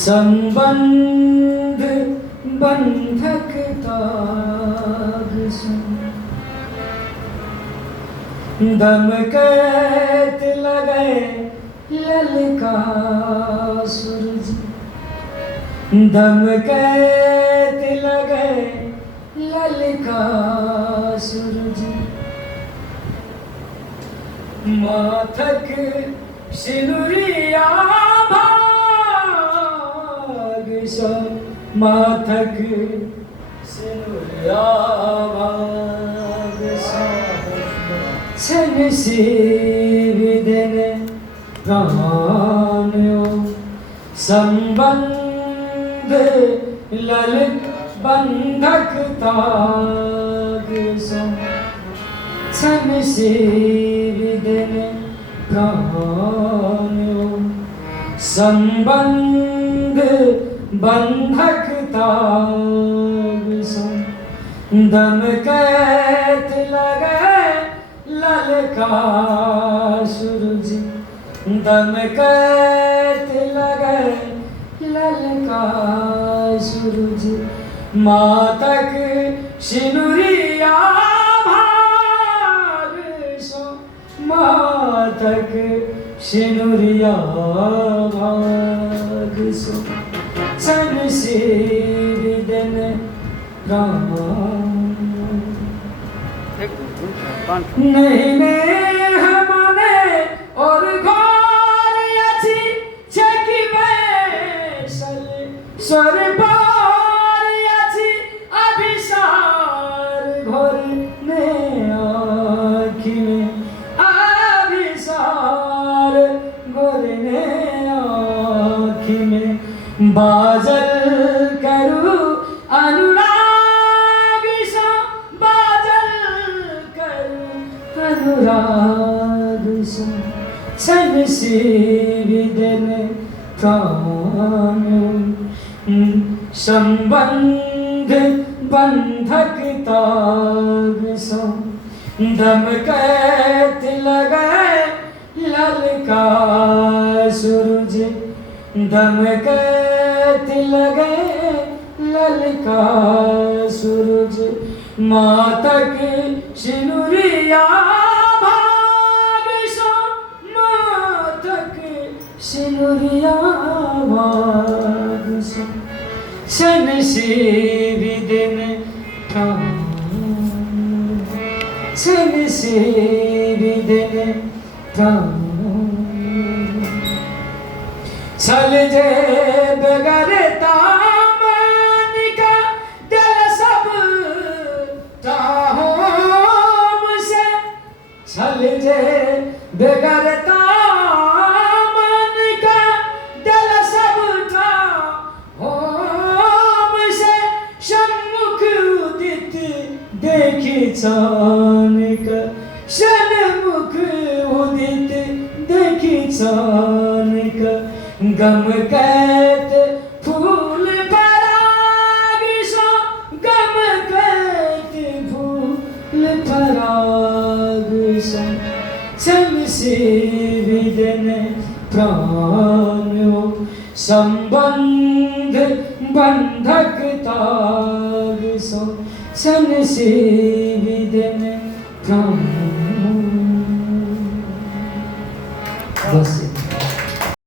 संबंध बंधक ताग सुन, दमकत लगे ललका सूरज, दमकत लगे ललका सूरज। माथक सिनुरिया भाग सो, माथक सिनुरिया भाग सो। छन सीविदन प्राण्यो संबंध ललित बंधक ताग सो। छन सीविदन प्राण्यो संबंध बंधक ताग सो। दमकत लगे ललका सूरज, दमकत लगे ललका सूरज। मातक सिनुरिया भाग सो, मातक सिनुरिया भाग सो। छन सीविदन नहीं नेह मने और घोर अछि छकी बैसल स्वर पार अछि अभिसार घोर ने आँखि में अभिसार घोर ने आँखि में। बाजल करू अनुराग सो, बाजल करू अनुराग सो। छन सीविदन प्राण्यो संबंध बंधक ताग सो। दमकत लगे ललका सूरज, दमकत लगे ललका सूरज। मातक सिनुरिया भाग सो, मातक सिनुरिया भाग सो। छन सीविदन प्राण्यो, छन सीविदन प्राण्यो। छल जे बगर तामन का दिल सब ताहोम से, छल जे बगर तामन का दिल सब ताहोम से। सम्मुख उदित देखी चानक, सन्मुख उदित देखी चानक। गमकत फूल पराग सो, गमकत फूल पराग सो। छन सीविदन प्राण्यो संबंध बंधक ताग सो। छन सीविदन प्राण्यो।